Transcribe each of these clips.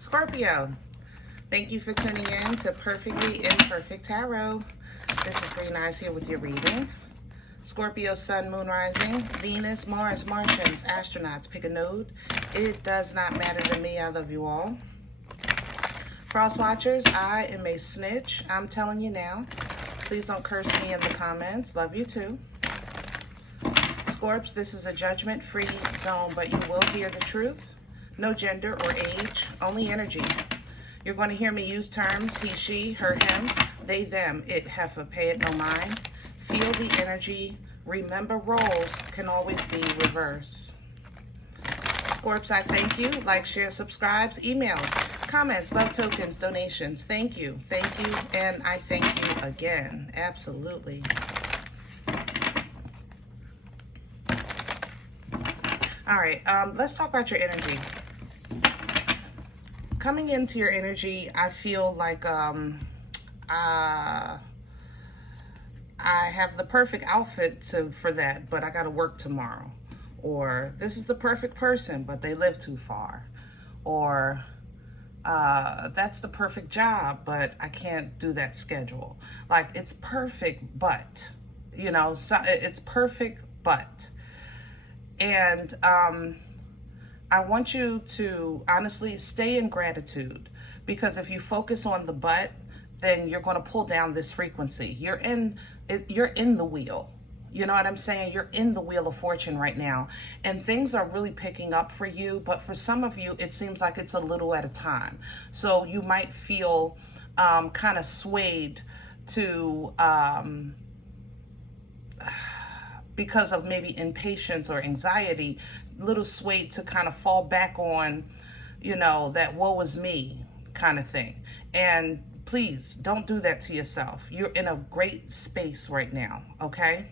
Scorpio, thank you for tuning in to Perfectly Imperfect Tarot. This is Green Eyes here with your reading. Scorpio, Sun, Moon, Rising, Venus, Mars, Martians, astronauts, pick a node. It does not matter to me. I love you all. Cross watchers, I am a snitch. I'm telling you now. Please don't curse me in the comments. Love you too. Scorps, this is a judgment-free zone, but you will hear the truth. No gender or age, only energy. You're going to hear me use terms he, she, her, him, they, them, it, heifer, pay it no mind. Feel the energy. Remember, roles can always be reversed. Scorps, I thank you. Like, share, subscribes, emails, comments, love tokens, donations. Thank you, and I thank you again. Absolutely. All right, let's talk about your energy. Coming into your energy, I feel like I have the perfect outfit for that, but I got to work tomorrow. Or this is the perfect person, but they live too far. Or that's the perfect job, but I can't do that schedule. Like, it's perfect, but, you know, so it's perfect, but. And I want you to honestly stay in gratitude, because if you focus on the but, then you're going to pull down this frequency. You're in the wheel. You know what I'm saying? You're in the wheel of fortune right now, and things are really picking up for you. But for some of you, it seems like it's a little at a time. So you might feel kind of swayed to because of maybe impatience or anxiety, little swayed to kind of fall back on, you know, that woe is me kind of thing. And please don't do that to yourself. You're in a great space right now, okay?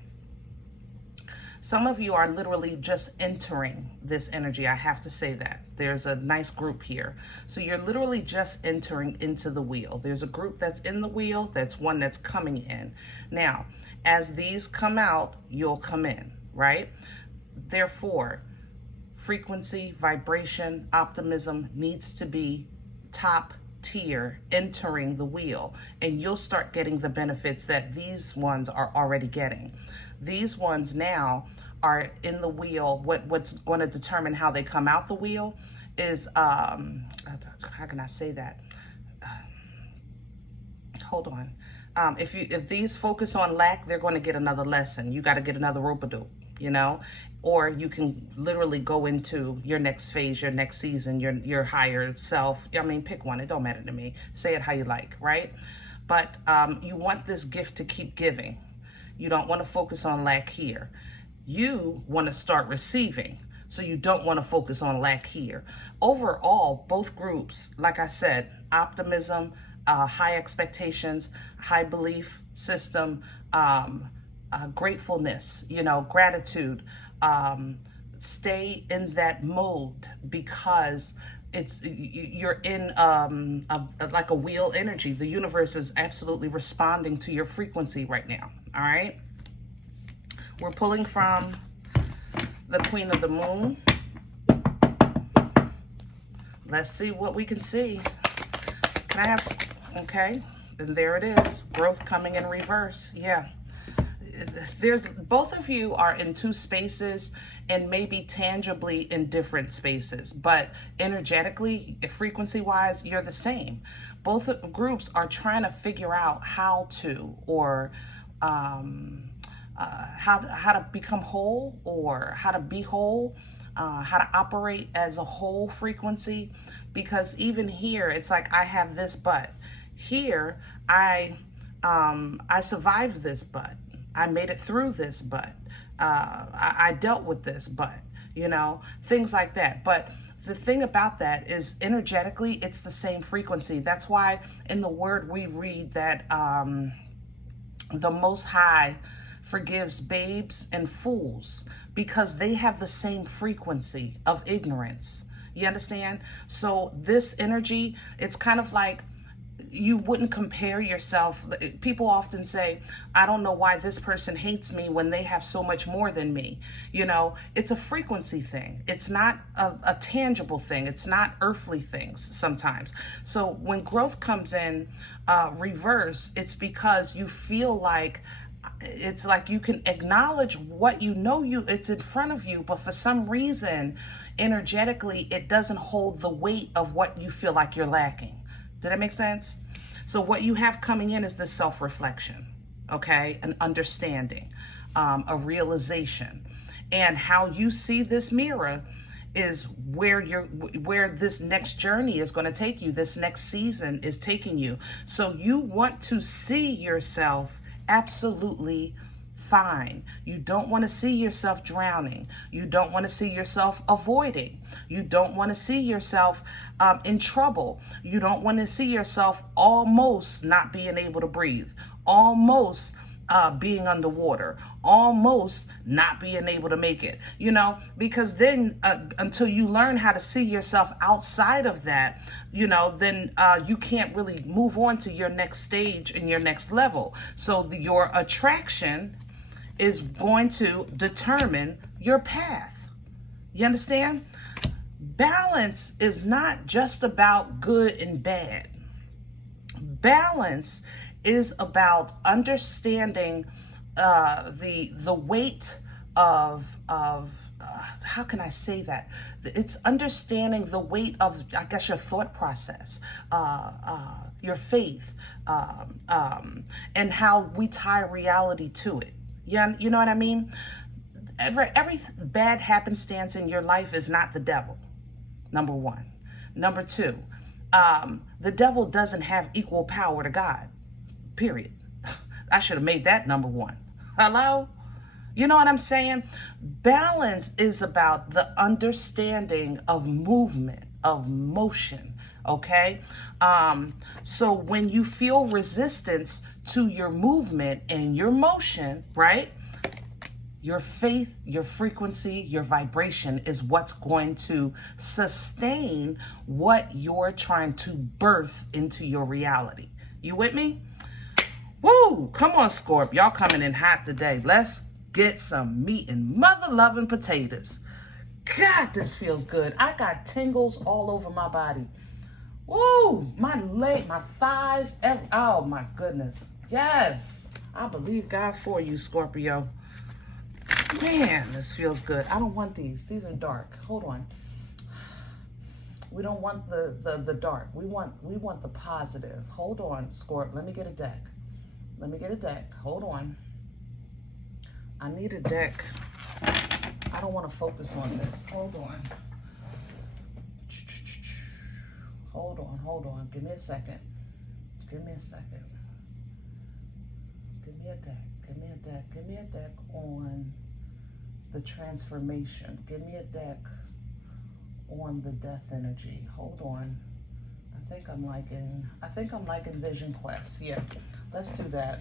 Some of you are literally just entering this energy. I have to say that. There's a nice group here. So you're literally just entering into the wheel. There's a group that's in the wheel. That's one that's coming in. Now, as these come out, you'll come in, right? Therefore, frequency, vibration, optimism needs to be top tier entering the wheel, and you'll start getting the benefits that these ones are already getting. These ones now are in the wheel. What's going to determine how they come out the wheel is, how can I say that? Hold on. If these focus on lack, they're going to get another lesson. You got to get another rope-a-dope, you know? Or you can literally go into your next phase, your next season, your higher self. I mean, pick one. It don't matter to me. Say it how you like, right? But you want this gift to keep giving. You don't want to focus on lack here. You want to start receiving. So you don't want to focus on lack here. Overall, both groups, like I said, optimism, high expectations, high belief system, gratefulness, you know, gratitude. Stay in that mode, because you're in like a wheel energy. The universe is absolutely responding to your frequency right now. All right. We're pulling from the Queen of the Moon. Let's see what we can see. Can I have, okay, and there it is. Growth coming in reverse. Yeah. There's, both of you are in two spaces and maybe tangibly in different spaces, but energetically, frequency wise, you're the same. Both groups are trying to figure out how to, or how to become whole, or how to be whole, how to operate as a whole frequency. Because even here, it's like, I have this, but here I survived this, but I made it through this, but I dealt with this, but, you know, things like that. But the thing about that is, energetically, it's the same frequency. That's why in the Word we read that the Most High forgives babes and fools, because they have the same frequency of ignorance. You understand? So this energy, it's kind of like you wouldn't compare yourself. People often say, I don't know why this person hates me when they have so much more than me. It's a frequency thing. It's not a tangible thing. It's not earthly things sometimes. So when growth comes in reverse, it's because you feel like it's like you can acknowledge what it's in front of you, but for some reason, energetically, it doesn't hold the weight of what you feel like you're lacking. Did that make sense? So what you have coming in is this self-reflection, okay? An understanding, a realization. And how you see this mirror is where this next journey is going to take you. This next season is taking you. So you want to see yourself absolutely fine. You don't want to see yourself drowning. You don't want to see yourself avoiding. You don't want to see yourself in trouble. You don't want to see yourself almost not being able to breathe, almost being underwater, almost not being able to make it, because then until you learn how to see yourself outside of that, then you can't really move on to your next stage and your next level. So your attraction is going to determine your path. You understand? Balance is not just about good and bad. Balance is about understanding the weight of how can I say that? It's understanding the weight of, I guess, your thought process, your faith, and how we tie reality to it. You know what I mean? Every bad happenstance in your life is not the devil, number one. Number two, the devil doesn't have equal power to God, period. I should have made that number one. Hello? You know what I'm saying? Balance is about the understanding of movement, of motion, okay? So when you feel resistance to your movement and your motion, right? Your faith, your frequency, your vibration is what's going to sustain what you're trying to birth into your reality. You with me? Woo! Come on, Scorp. Y'all coming in hot today. Let's get some meat and mother-loving potatoes. God, this feels good. I got tingles all over my body. Woo! My leg, my thighs, oh my goodness. Yes. I believe God for you, Scorpio. Man, this feels good. I don't want these. These are dark. Hold on. We don't want the dark. We want the positive. Hold on, Scorp. Let me get a deck. Hold on. I need a deck. I don't want to focus on this. Hold on. Hold on. Give me a second. Give me a deck on the transformation. Give me a deck on the death energy. Hold on. I think I'm liking Vision Quest. Yeah, let's do that.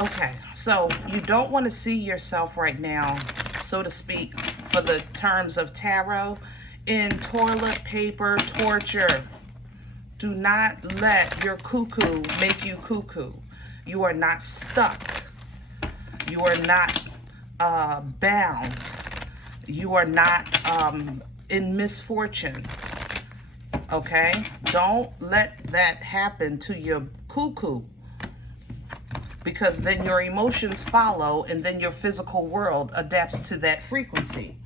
Okay, so you don't want to see yourself right now, so to speak, for the terms of tarot, in toilet paper torture. Do not let your cuckoo make you cuckoo. You are not stuck. You are not bound. You are not in misfortune. Okay? Don't let that happen to your cuckoo, because then your emotions follow and then your physical world adapts to that frequency.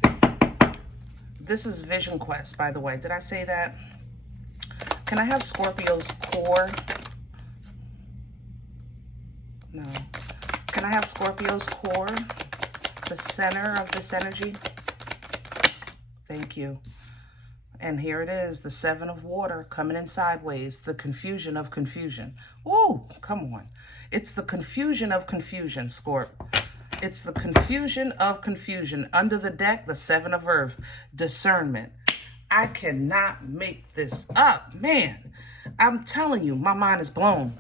This is Vision Quest, by the way. Did I say that? Can I have Scorpio's core? No. Can I have Scorpio's core? The center of this energy? Thank you. And here it is, the Seven of Water coming in sideways, the confusion of confusion. Ooh, come on. It's the confusion of confusion, Scorp. It's the confusion of confusion. Under the deck, the Seven of Earth, discernment. I cannot make this up, man. I'm telling you, my mind is blown.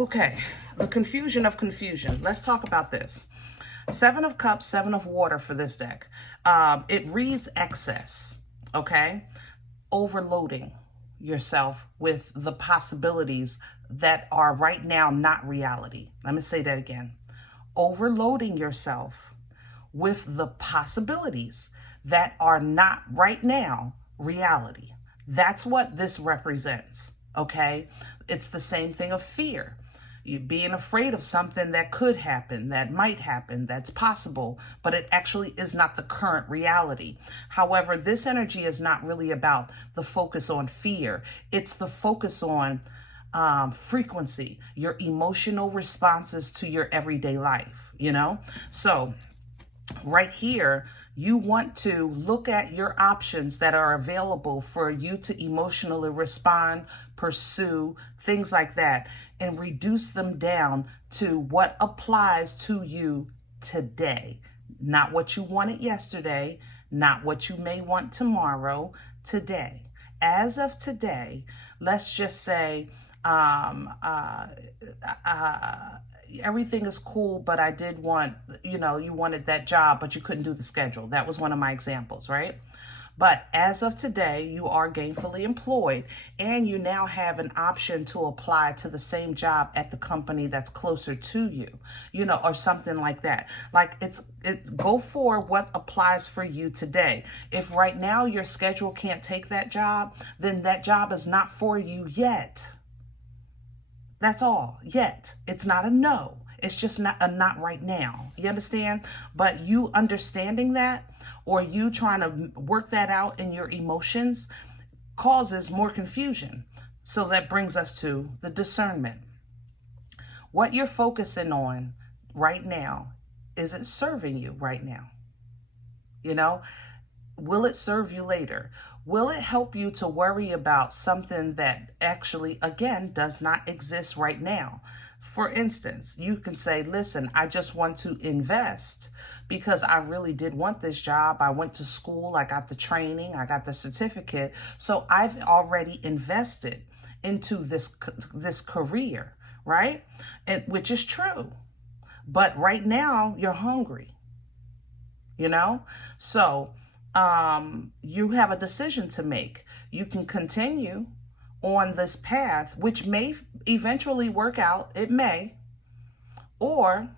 Okay, the confusion of confusion. Let's talk about this. Seven of Cups, Seven of Water for this deck. It reads excess. okay? Overloading yourself with the possibilities that are right now not reality. Let me say that again. Overloading yourself with the possibilities that are not right now reality. That's what this represents, okay? It's the same thing of fear. You being afraid of something that could happen, that might happen, that's possible, but it actually is not the current reality. However, this energy is not really about the focus on fear. It's the focus on frequency, your emotional responses to your everyday life, you know? So right here, you want to look at your options that are available for you to emotionally respond, pursue, things like that, and reduce them down to what applies to you today. Not what you wanted yesterday, not what you may want tomorrow, today. As of today, let's just say, everything is cool, but I did want, you wanted that job, but you couldn't do the schedule. That was one of my examples, right? But as of today, you are gainfully employed, and you now have an option to apply to the same job at the company that's closer to you, or something like that. Like go for what applies for you today. If right now your schedule can't take that job, then that job is not for you yet. That's all. Yet. It's not a no. It's just not right now. You understand? But you understanding that, or you trying to work that out in your emotions, causes more confusion. So that brings us to the discernment. What you're focusing on right now, is it serving you right now? Will it serve you later? Will it help you to worry about something that actually, again, does not exist right now? For instance, you can say, listen, I just want to invest because I really did want this job. I went to school, I got the training, I got the certificate. So I've already invested into this career, right? Which is true. But right now, you're hungry, So you have a decision to make. You can continue on this path, which may eventually work out. It may. Or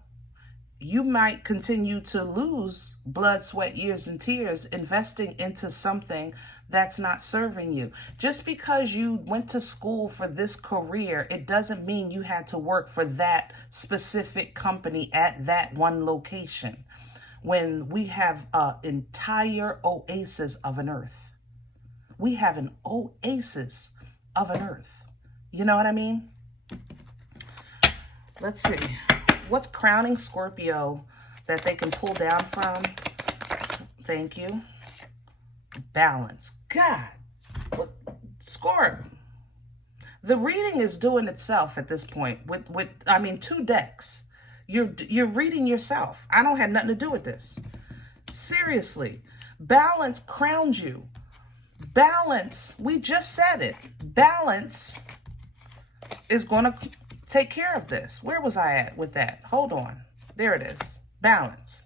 you might continue to lose blood, sweat, years, and tears investing into something that's not serving you. Just because you went to school for this career, it doesn't mean you had to work for that specific company at that one location. When we have an entire oasis of an earth. We have an oasis of an earth. You know what I mean? Let's see. What's crowning Scorpio that they can pull down from? Thank you. Balance. God. Scorp. The reading is doing itself at this point with 2 decks. You're reading yourself. I don't have nothing to do with this. Seriously. Balance crowns you. Balance, we just said it. Balance is going to take care of this. Where was I at with that? Hold on. There it is. Balance.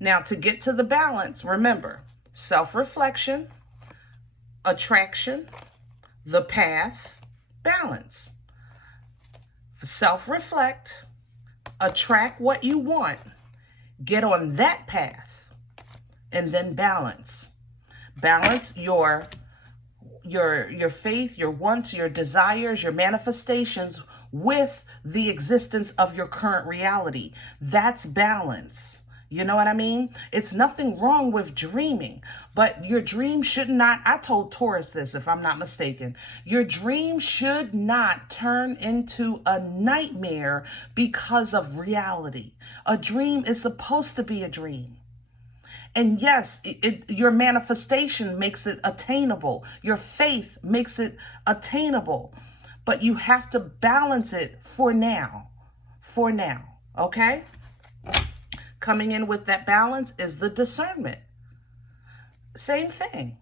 Now, to get to the balance, remember, self-reflection, attraction, the path, balance. Self-reflect, attract what you want, get on that path, and then balance. Balance your faith, your wants, your desires, your manifestations with the existence of your current reality. That's balance. You know what I mean? It's nothing wrong with dreaming, but your dream should not, I told Taurus this if I'm not mistaken, your dream should not turn into a nightmare because of reality. A dream is supposed to be a dream. And yes, your manifestation makes it attainable. Your faith makes it attainable. But you have to balance it for now. For now. Okay? Coming in with that balance is the discernment. Same thing.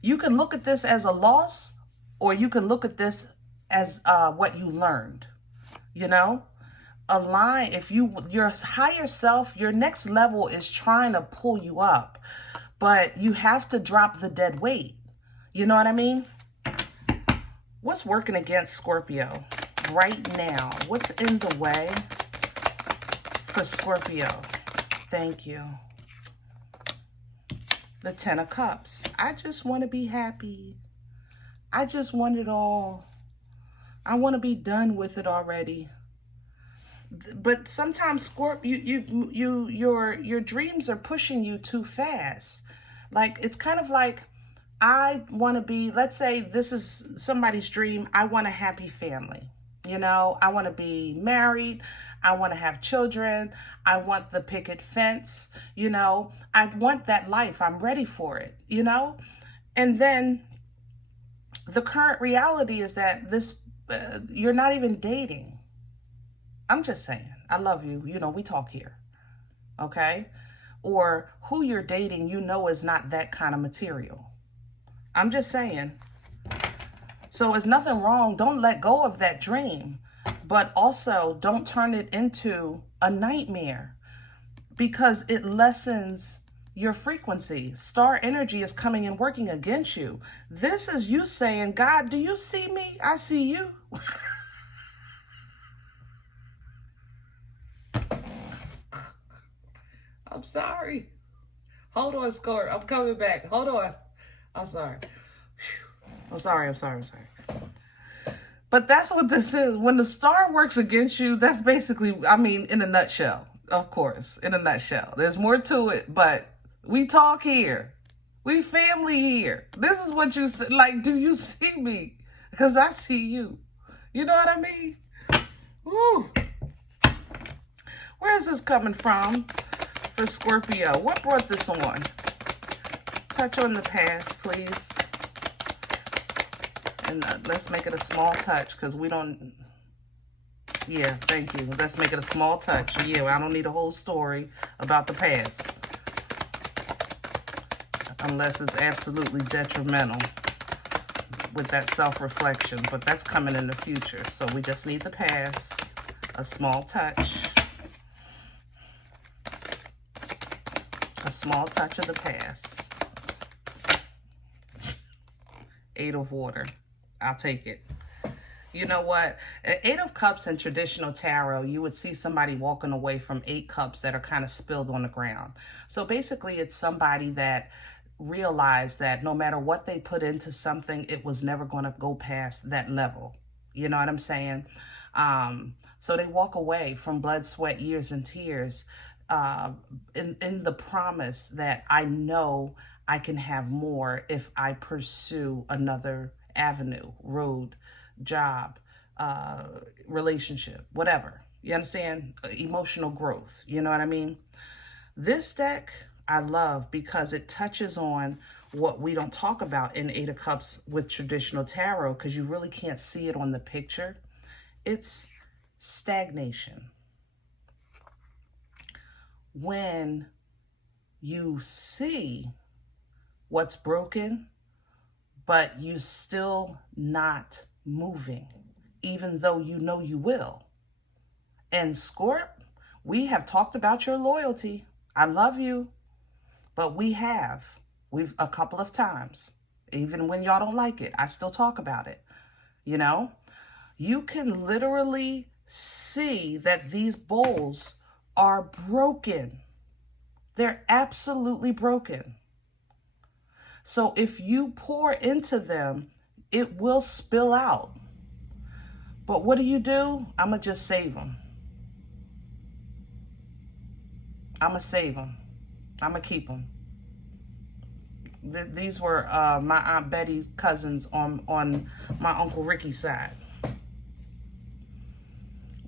You can look at this as a loss, or you can look at this as what you learned. Align. If your higher self, your next level is trying to pull you up, But you have to drop the dead weight. You know what I mean? What's working against Scorpio right now? What's in the way for Scorpio? Thank you. The Ten of Cups. I just want to be happy. I just want it all. I want to be done with it already. But sometimes, Scorpio, your dreams are pushing you too fast. Like, it's kind of like, I want to be, let's say this is somebody's dream. I want a happy family. You know, I want to be married. I want to have children. I want the picket fence. You know, I want that life. I'm ready for it, you know? And then the current reality is that you're not even dating. I'm just saying, I love you. You know, we talk here. Okay? Or who you're dating, you know, is not that kind of material. I'm just saying. So there's nothing wrong. Don't let go of that dream. But also don't turn it into a nightmare, because it lessens your frequency. Star energy is coming and working against you. This is you saying, God, do you see me? I see you. I'm sorry. Hold on, Scorpio. I'm coming back. Hold on. I'm sorry. I'm sorry. But that's what this is. When the star works against you, that's basically, I mean, in a nutshell, of course, in a nutshell. There's more to it, but we talk here. We family here. This is what you say. Like, do you see me? Because I see you. You know what I mean? Woo. Where is this coming from for Scorpio? What brought this on? Touch on the past, please. And let's make it a small touch, because we don't... Yeah, thank you. Let's make it a small touch. Yeah, I don't need a whole story about the past. Unless it's absolutely detrimental with that self-reflection. But that's coming in the future. So we just need the past. A small touch. A small touch of the past. 8 of water. I'll take it. You know what? 8 of Cups in traditional tarot, you would see somebody walking away from 8 cups that are kind of spilled on the ground. So basically, it's somebody that realized that no matter what they put into something, it was never going to go past that level. You know what I'm saying? So they walk away from blood, sweat, years, and tears in the promise that I know I can have more if I pursue another avenue, road, job, relationship, whatever. You understand? Emotional growth. You know what I mean? This deck I love because it touches on what we don't talk about in 8 of Cups with traditional tarot, because you really can't see it on the picture. It's stagnation. When you see what's broken, but you still not moving, even though you know you will. And Scorp, we have talked about your loyalty. I love you, but we've a couple of times, even when y'all don't like it, I still talk about it. You know, you can literally see that these bowls are broken. They're absolutely broken. So if you pour into them, it will spill out. But what do? I'm going to just save them. I'm going to save them. I'm going to keep them. These were my Aunt Betty's cousins on my Uncle Ricky's side.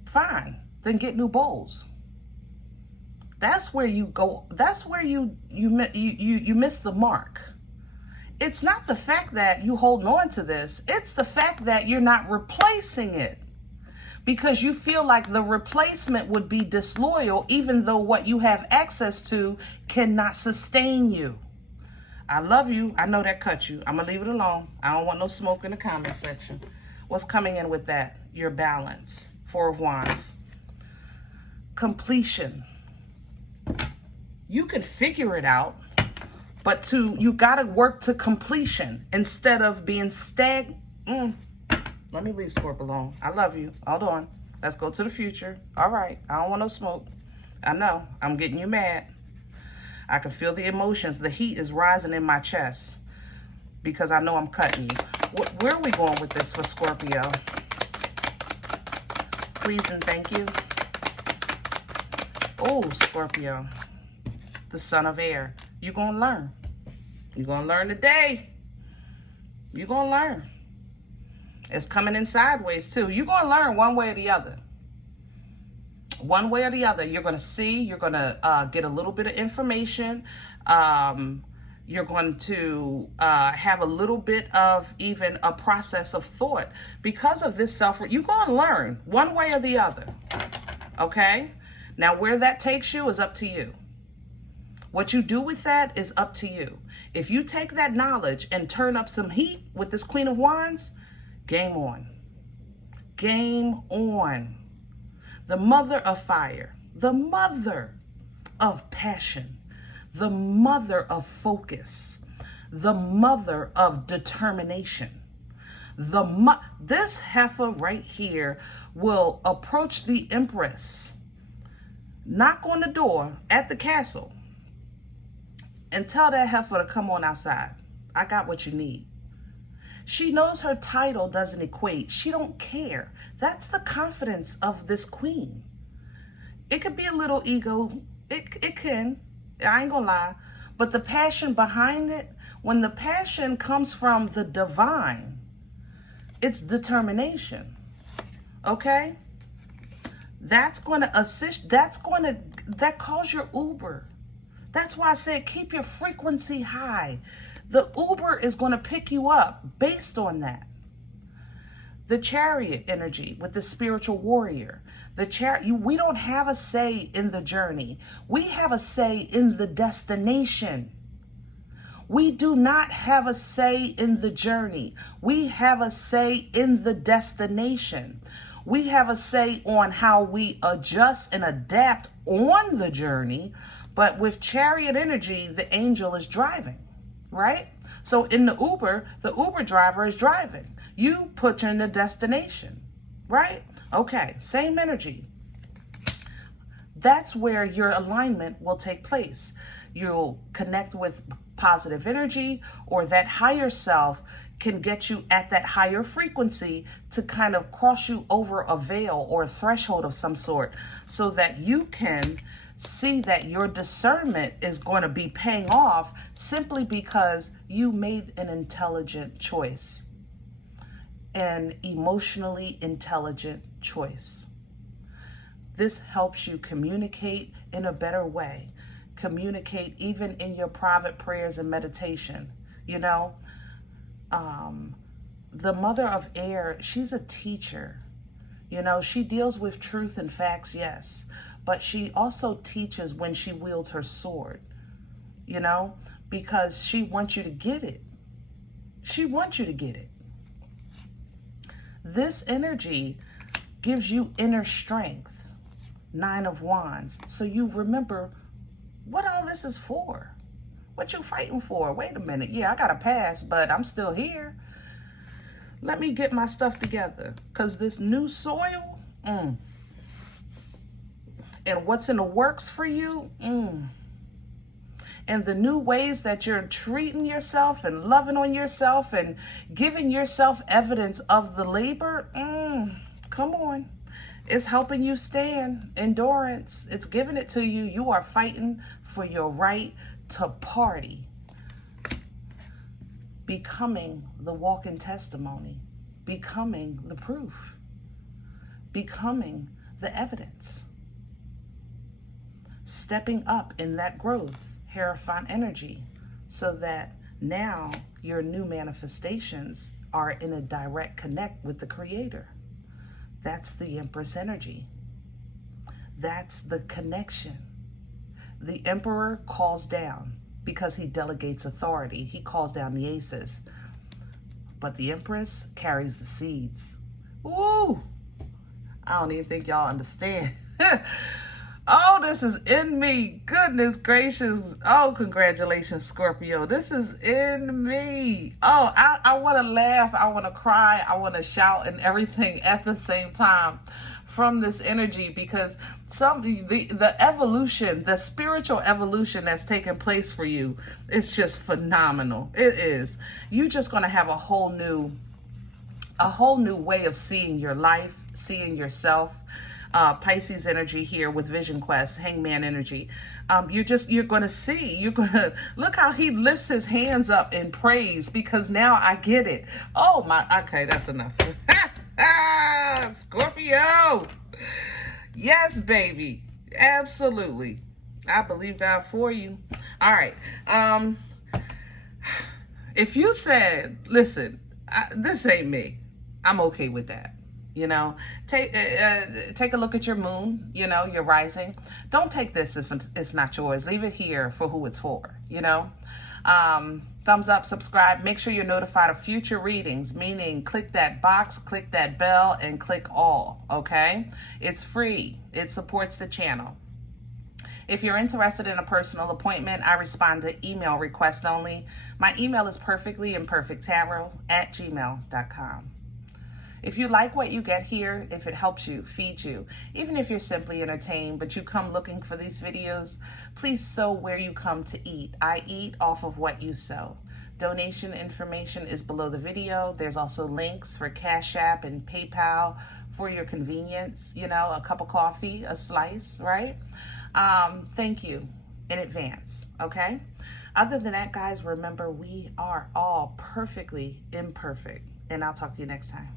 Fine. Then get new bowls. That's where you go. That's where you miss the mark. It's not the fact that you hold on to this. It's the fact that you're not replacing it, because you feel like the replacement would be disloyal, even though what you have access to cannot sustain you. I love you. I know that cut you. I'm going to leave it alone. I don't want no smoke in the comment section. What's coming in with that? Your balance. 4 of Wands. Completion. You can figure it out. But you got to work to completion instead of being Let me leave Scorpio alone. I love you. Hold on. Let's go to the future. All right. I don't want no smoke. I know. I'm getting you mad. I can feel the emotions. The heat is rising in my chest because I know I'm cutting you. Where are we going with this for Scorpio? Please and thank you. Oh, Scorpio. The son of air. You're going to learn. You're going to learn today. You're going to learn. It's coming in sideways too. You're going to learn one way or the other. One way or the other. You're going to see. You're going to get a little bit of information. You're going to have a little bit of even a process of thought. Because of this you're going to learn one way or the other. Okay? Now, where that takes you is up to you. What you do with that is up to you. If you take that knowledge and turn up some heat with this Queen of Wands, game on. Game on. The mother of fire, the mother of passion, the mother of focus, the mother of determination. This heifer right here will approach the Empress, knock on the door at the castle, and tell that heifer to come on outside. I got what you need. She knows her title doesn't equate. She don't care. That's the confidence of this queen. It could be a little ego. It can. I ain't gonna lie. But the passion behind it, when the passion comes from the divine, it's determination. Okay? That's going to assist. That calls your Uber. That's why I said keep your frequency high. The Uber is going to pick you up based on that. The Chariot energy with the spiritual warrior. We don't have a say in the journey. We have a say in the destination. We do not have a say in the journey. We have a say in the destination. We have a say on how we adjust and adapt on the journey. But with Chariot energy, the angel is driving, right? So in the Uber driver is driving. You put in the destination, right? Okay, same energy. That's where your alignment will take place. You'll connect with positive energy, or that higher self can get you at that higher frequency to kind of cross you over a veil or a threshold of some sort, so that you can see that your discernment is going to be paying off simply because you made an intelligent choice, an emotionally intelligent choice. This helps you communicate in a better way. Communicate even in your private prayers and meditation. You know, the mother of air, she's a teacher. You know, she deals with truth and facts, yes, but she also teaches when she wields her sword, you know, because she wants you to get it. She wants you to get it. This energy gives you inner strength, 9 of Wands. So you remember what all this is for. What you fighting for? Wait a minute. Yeah, I got a pass, but I'm still here. Let me get my stuff together. Because this new soil, and what's in the works for you, and the new ways that you're treating yourself and loving on yourself and giving yourself evidence of the labor, come on. It's helping you stand. Endurance. It's giving it to you. You are fighting for your right to party. Becoming the walking testimony. Becoming the proof. Becoming the evidence. Stepping up in that growth. Hierophant energy. So that now your new manifestations are in a direct connect with the Creator. That's the Empress energy. That's the connection. The Emperor calls down because he delegates authority. He calls down the aces. But the Empress carries the seeds. Ooh! I don't even think y'all understand. Oh, this is in me. Goodness gracious. Oh, congratulations, Scorpio. This is in me. Oh, I want to laugh. I want to cry. I want to shout and everything at the same time from this energy, because the evolution, the spiritual evolution that's taking place for you is just phenomenal. It is. You're just going to have a whole new way of seeing your life, seeing yourself. Pisces energy here with Vision Quest, Hangman energy. You're going to look how he lifts his hands up in praise, because now I get it. Oh my, okay, that's enough. Scorpio. Yes, baby. Absolutely. I believe God for you. All right. If you said, listen, this ain't me, I'm okay with that. You know, take a look at your moon, you know, your rising. Don't take this if it's not yours. Leave it here for who it's for, you know. Thumbs up, subscribe. Make sure you're notified of future readings, meaning click that box, click that bell, and click all, okay? It's free. It supports the channel. If you're interested in a personal appointment, I respond to email request only. My email is perfectlyimperfecttarot@gmail.com. If you like what you get here, if it helps you, feeds you, even if you're simply entertained, but you come looking for these videos, please sow where you come to eat. I eat off of what you sow. Donation information is below the video. There's also links for CashApp and PayPal for your convenience. You know, a cup of coffee, a slice, right? Thank you in advance, okay? Other than that, guys, remember, we are all perfectly imperfect. And I'll talk to you next time.